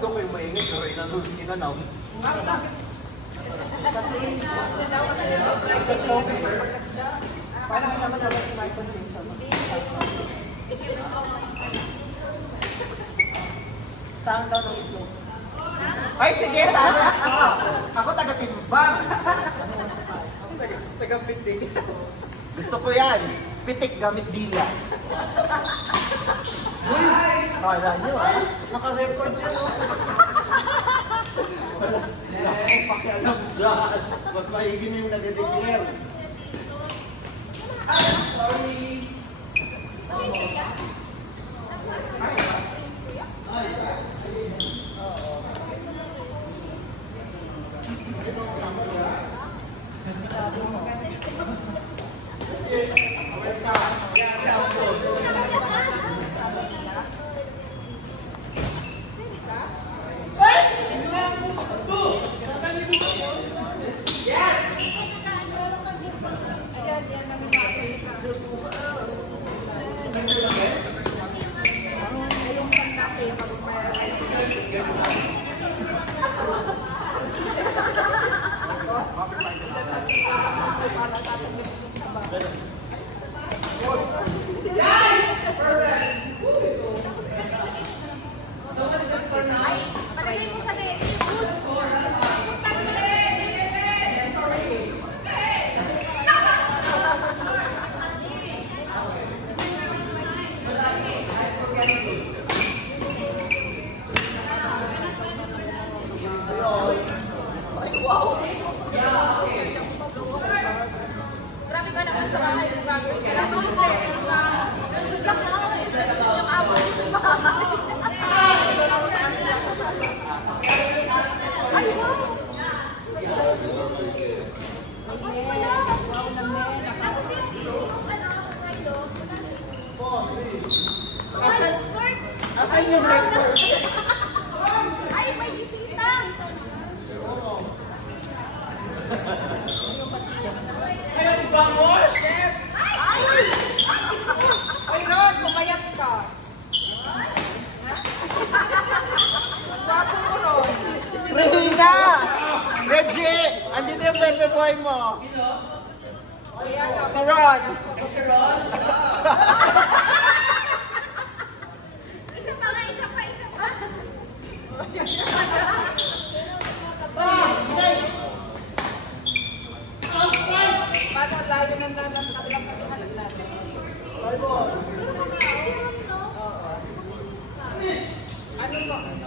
daw kayo maingay, pero inanaw. Parang naman naman si Michael Jason. Stand down ng itlog. Ay, sige, sana. Ako taga-timbang. Taga-pitik. Gusto ko yan. Pitik gamit dila. Kala nyo, ha? Naka-record yan, o. Wala akong pakialam dyan. Mas maigin yung nag-declare. Sorry. Asan yung record? Ay, may bisita! Ayun ba mo, chef? Ay! Ay, Ron, pumayat ka. Sako mo, Ron. Regina! Reggie! Andito yung bebe boy mo. Sino? Si Ron. Si Ron? Isa pa nga, isa pa, isa pa. Paano lalo nang nanas sa kabilang kabilang natin? Ano mo?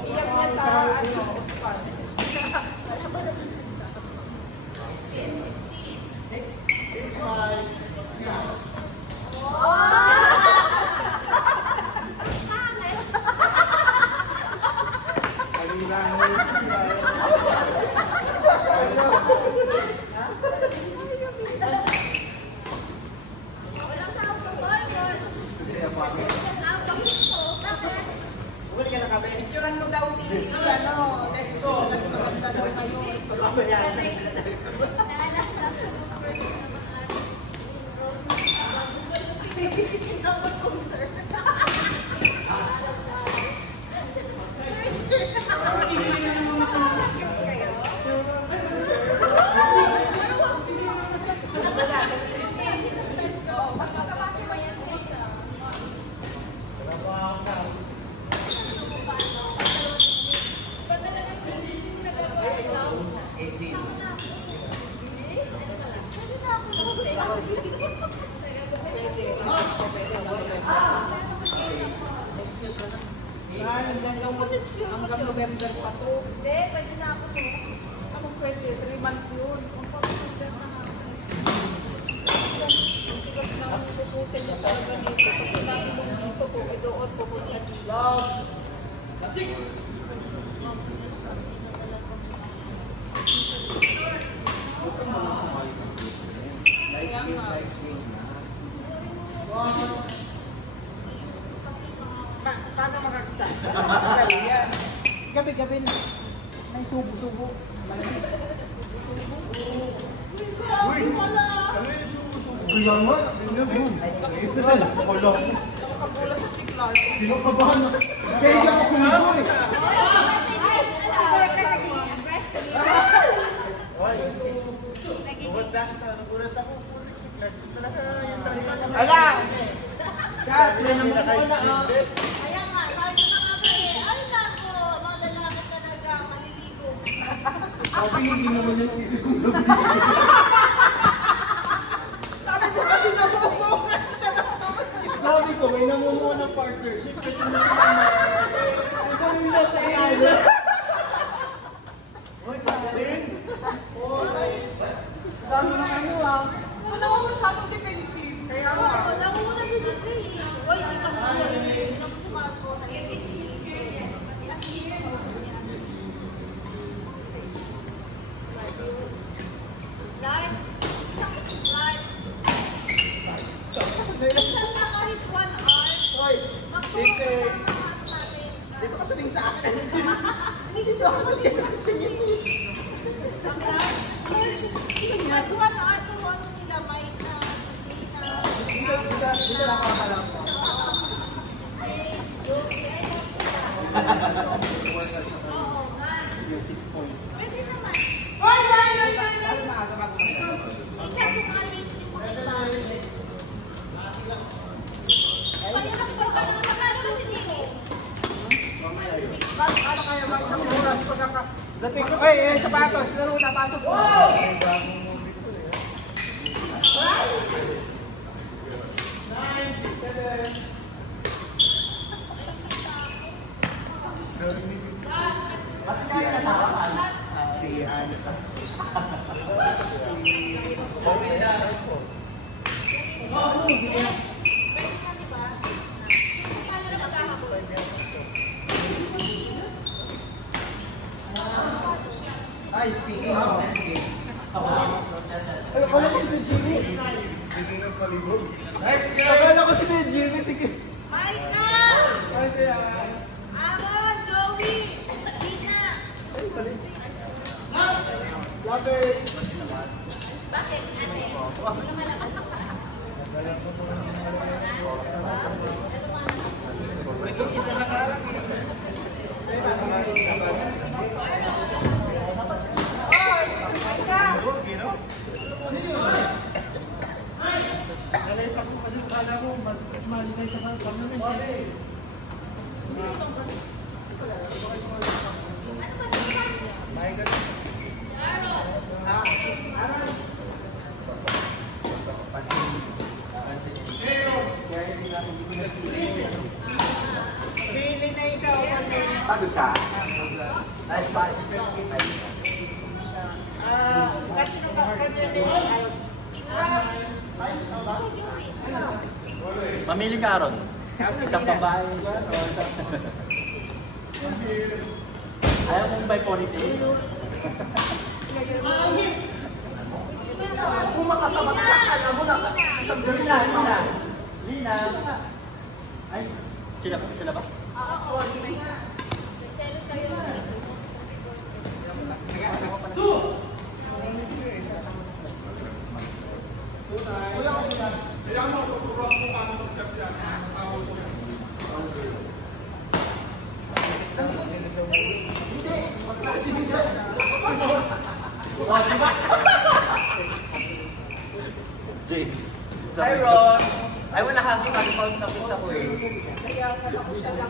Iyak na sa ano? Spot. 'Di ako kumain. Sabi hindi naman yung ibig kong sabihin. Sabi ko kasi namumuo. Sabi ko, may namumuo ng partnership. Kasi naman nila sa iyo. Uy, Kathleen! Sabi ng ano ah. Wala ko masyadong defensive. Kaya nga. Wala ko muna dito eh. Uy, hindi ka na. Hindi ko sumagot. Live. Live. Saan na kahit 1 hour? Hoy, Magtulog Dito. na natin. Dito ka tuming sa akin. Hindi gusto ako mag-tingin. At 1 hour to ano sila, may Dito lang ako alam. Yung 6 points. Pwede naman. Lalo na aga bago Ikaw sumalit yung mga lalaki. Kaya lang po ka lang magkano na si Timo. Ano kaya mag-sigura sa pagkaka... Dating ko, eh, sapatos. Laro na, pasok. Bakit kami nasa harapan? Si Anita. Ay, speaking of. Ay, akala ko si Jimmy. Next, akala ko si Jimmy. Sige. Michael! Ay, kaya... Aaron! Joey! Lina! Ay, balik. Labi. Bakit? Ate? Isa na nga lang. Pagod ka? Ay, pa. Kasi nung Mamili ka, Aaron. Isang babae. Ayaw mong by ponytail. kung makasabat ka, alam mo na sa isang gabi na. Lina. Ay, sila ba? Selos sa'yo. Jay. Hi, Ron. Ay, wala hangin. Mag-pause na pisa ko eh.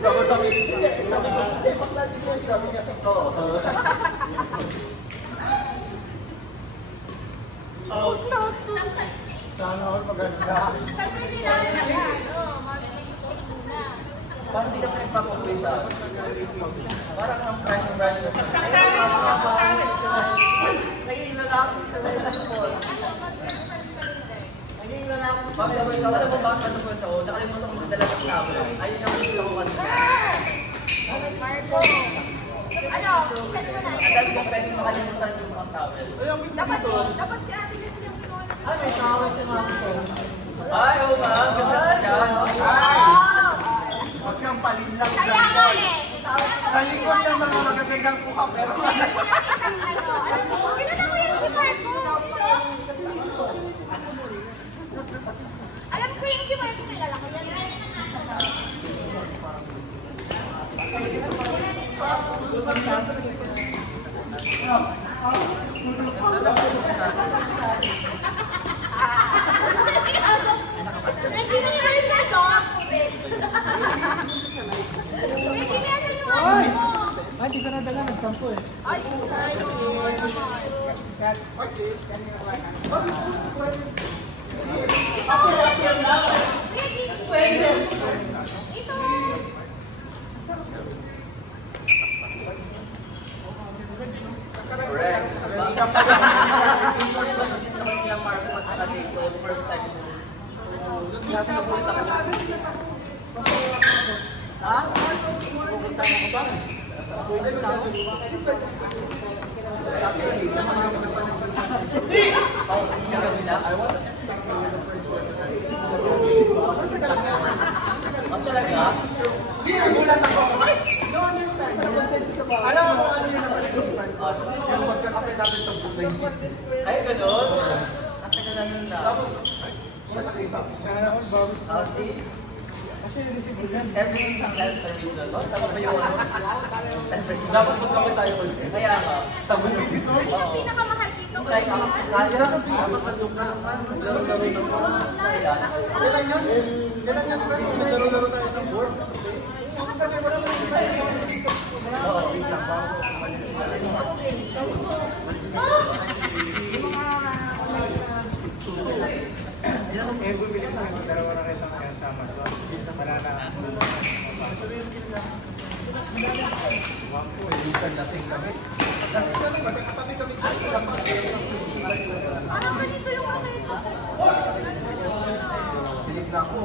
Bago sabi ko, hindi, bakla din yan. Sabi niya, oo. Sana all maganda. Siyempre nilalala na. Mag-check na. Parang hindi ka pinagpapakwisa. Parang ang brand. Naging lalaki sa Liverpool. Naging lalaki sa Liverpool. Alam mo ba ano ko sa o? Nakalimutan ko magdala ng tabo. Ayun ang gusto ko kanina. Marco. Ano? Check mo na. Ang dami kong pwedeng makalimutan yung mga towel. Dapat si Ate Liz yung sinuha na. Ay, may towel si mami ko. Ay, oo ma. Ganda ka dyan. Huwag kang palinlang Kaya nga eh. Sa likod ng mga magagandang kuha, pero Alam mo, kilala ko yung si Marco. Alam ko yung si Marco, kilala ko yan. Ay, kinayarin ka to. Ay, kinayarin yung ano. hindi ka nadala, nagtampo eh. Ay, nice. Correct. Naman niya Marco at saka Jason, first time mo. Ha? Pupunta na ko ba? Puwisin na ako. Actually, I wasn't expecting you the first person. Ang talaga? Nagulat ako. No, understand. Alam mo kung ano yung napalitan? Yung magkakape natin sa buhay. Ay, gano'n? Ang tagal na nun na. Tapos, siya nakita. Siya na akong bago. Kasi everything sa health service na, no? Tama ba yung ano? Dapat magkape tayo ulit. Kaya nga, sa buhay. Yung pinakamahal dito ko. Sayang, dapat mag-look na naman. Laro-laro na po. Kailan yan? Kailan yan? Laro-laro tayo ng board. Eh, bumili ko ng dalawa na kitang kasama. So, wala na. Parang ganito yung ano ito. Bilig na ako.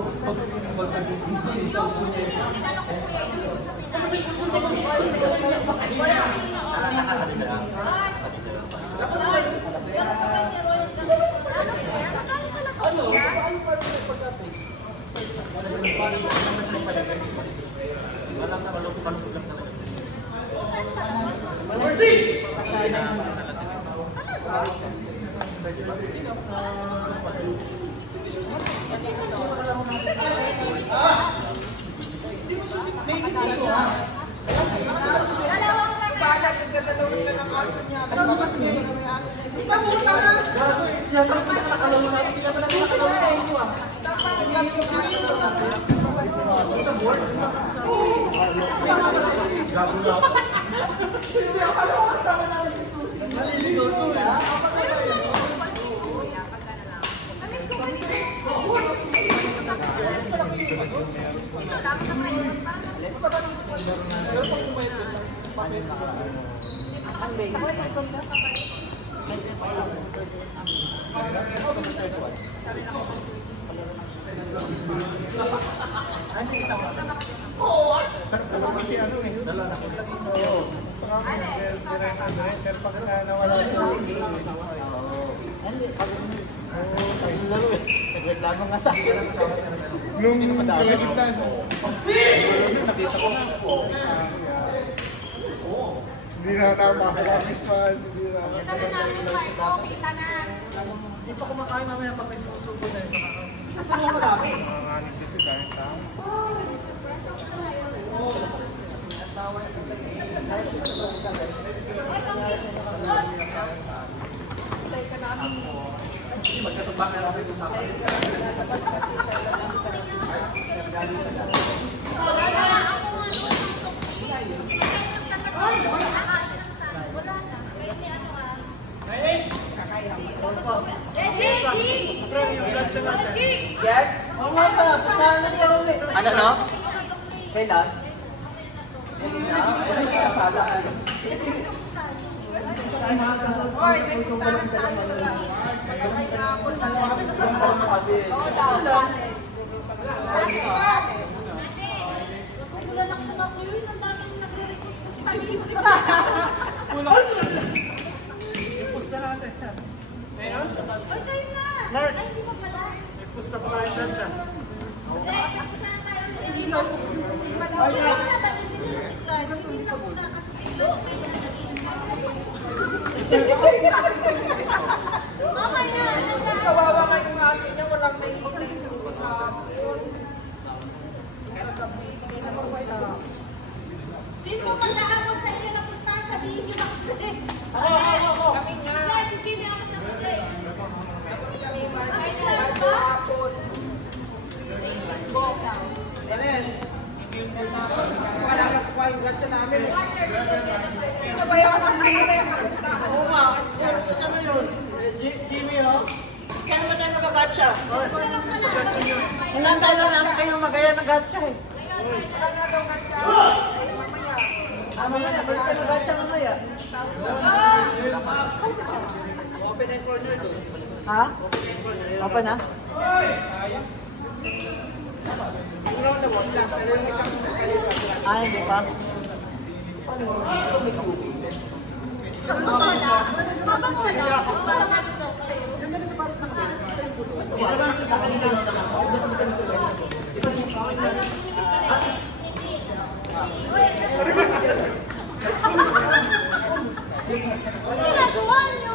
Pagkagising ko yung susunod. Walang palupas ulam talaga Bala, nagdadalawin ka ng aso niya. Ano ba kasi may aso niya? Ikaw mo na! Yan ang pinakakalawin natin. Hindi ka pala nakakalawin sa inyo ah. Ang dami ko sa inyo sa board. Gago na ako. Hindi ako alam ko kasama namin si Susie. Naliligaw to eh. Pero pag nawala siya, Nagreklamo nga sa akin. nung sa gitna, nakita ko hindi na namakakakis pa, hindi na. Kita na namin, Marco. Kita na. Hindi pa kumakain mamaya pag may susuko na yun. Sasama mo namin. Nanganganin dito dahil tao. Magkatubak na namin sa akin. Yes? Ano no? Kailan? Oy, next time tayo siya. Kaya ako na lang. Naglalak sa mga yun. Ang daming nagre-request po sa talim. Yung pusta natin. Ay, kayo na. Mark. Ay, hindi mo pala. May pusta pa tayo dyan siya. Sino? Sino na ba? Sino na si Clark? Sino na muna kasi sino? Mama yan. Kawawa nga yung aso niya, walang naiinit yung pagkakapon. Yung kagabi, hindi na mapunta. Sino magkahamon sa inyo ng pustahan? Sabihin niyo na kasi. Kami nga. Si Kimi ako sa sige. Tapos kami, Ay, Clark ba? hapon. Nation Bog. Ganun. yung gatsa namin eh. Nabayaran mo na yung listahan. Oo nga, sa ano yun? Jimmy oh. Kaya naman tayo magagatsa. Hinantay lang namin kayong magaya ng gatsa eh. Wala nga daw ka siya. Mamaya. Ano na, sabay tayo magatsa mamaya. Open and corners. Ha? Open na? Ah, hindi pa? Ginagawa niyo.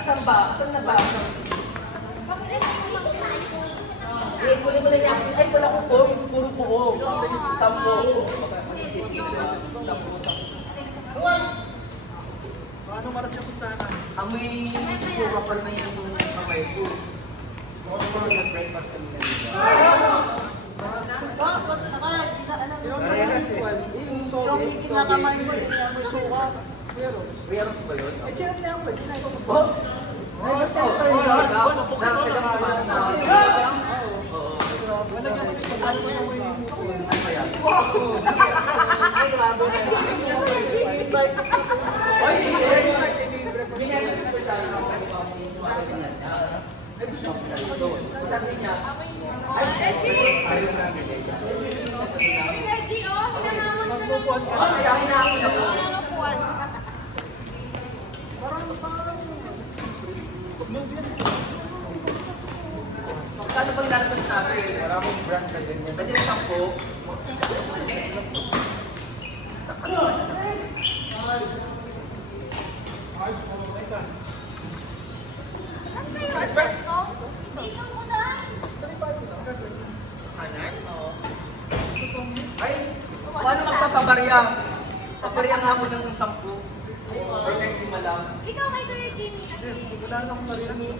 Asan ba? Asan na ba? Eh, muli-muli niya. Ay, wala ko coins. Puro buo. 10. Ano maras yung pustahan? Ang may suka pa na yung kamay ko. Nag-breakfast kami na dito. Yung kinakamay mo, yung may suka. Meron ba yun? Eh, chinat niya ako. Oh? Sabi niya, Reggie, oh, hinanamon ka ng kaya hinahapon ako. upuan. Kano bang lalabas natin? Maraming brand na ganyan. Pwede na 10. Sa kaluan na lang. Ano ba yung address ko? Dito mo daan. Kanan? Oo. Ay, paano magpapabarya? Pabarya nga ako ng 10. Or 20 malang. Ikaw kay Kuya Jimmy kasi. Wala na akong marinig.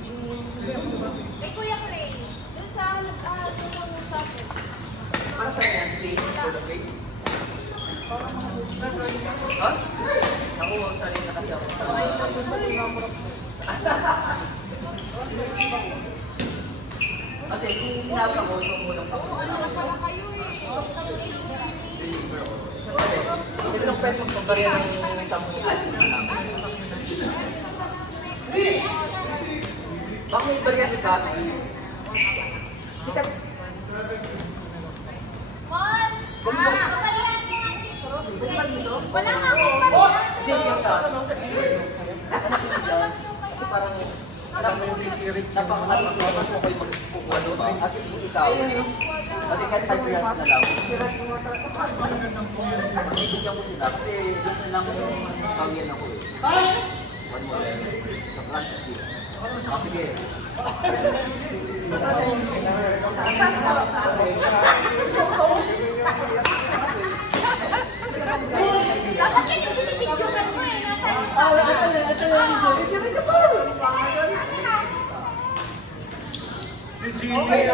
Kay Kuya Cray. Doon sa shopping. Para saan yan? Plate? For the plate? Ha? Ako, sarili na kasi ako sa... Kasi kung sinabi ako, ito muna pa. Wala kayo eh. Hindi lang pwede magpabarya ng 10 malang. Baka may barya si Kat. Si Kat. Paul! Kapalihan mo nga si wala nga akong Hindi yung Kat. Kasi parang napakakasuhan mo kayo magpukuha doon ba? Kasi kung ikaw, kasi kahit 5 years na lang. Ibigyan ko sila kasi gusto nilang pangyan ako eh. One more level. Sa Francis dito. Sige. dapat yan yung binibigyan mo eh. Nasa Si Jimmy.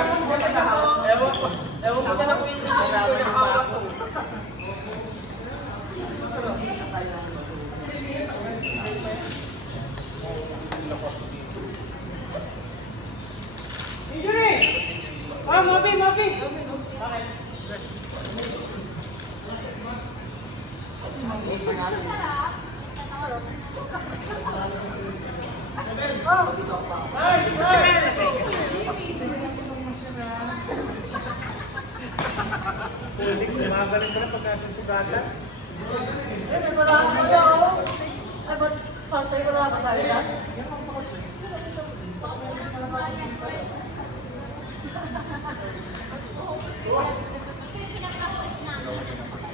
Ewan ko na po yung nakawat ko. Jimmy! Ah, Mabi! Sumagaling ka na pagkasusugatan. Eh, may marami kaya ako. Ay, ba't pasay wala ka tayo yan?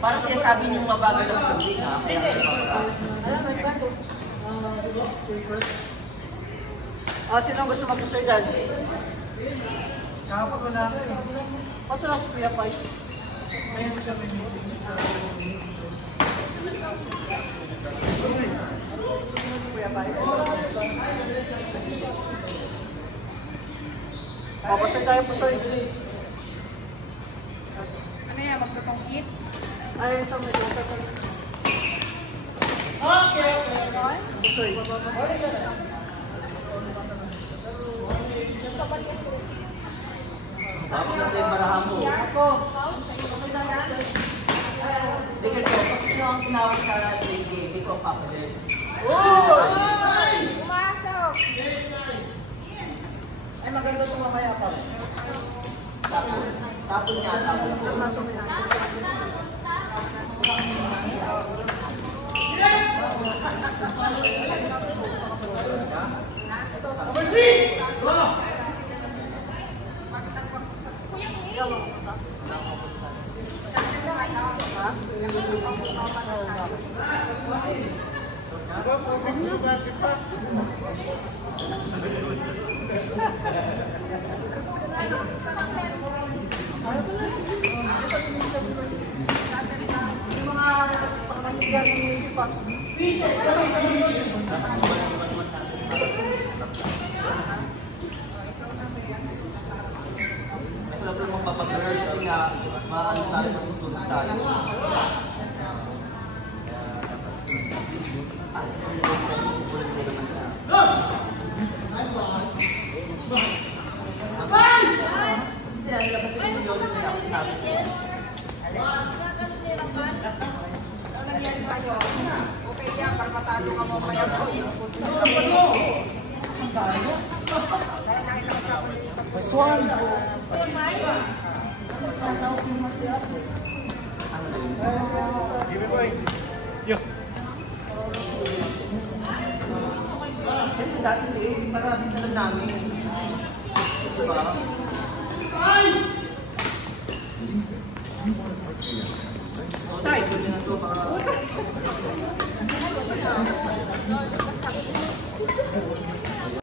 Parang siya sabi niyo mabagal ang tubig ha? Kaya kayo mabagal. Ayan, nagkano. Sino gusto mag-usay dyan? Kapag wala ka eh. Pato lang si Kuya Pais. Ngayon siya may meeting sa Pasay tayo, pasay. Ano yan, magtutungkit? Ay, ito may dosa sa... Okay. Pasay. Dapat natin yung marahan mo. Ako. Sige, so, pag sino ang tinawag sa game, ikaw papalit. Pumasok! Ay, maganda ito mamaya pa. Tapon niya, tapon mo. Yung mga panganigyan ng musipak. Ito lang po yung magpapag-rehearse kasi nga, maaalis tayo sa susunod tayo. Kasi nilabas yung yung sabi ko. Ano nangyari sa'yo? Okay yan, pag matalo ka mo kaya po. Swan. Kasi dati marami sa lang namin. Diba? Tayo, pwede na ito mga...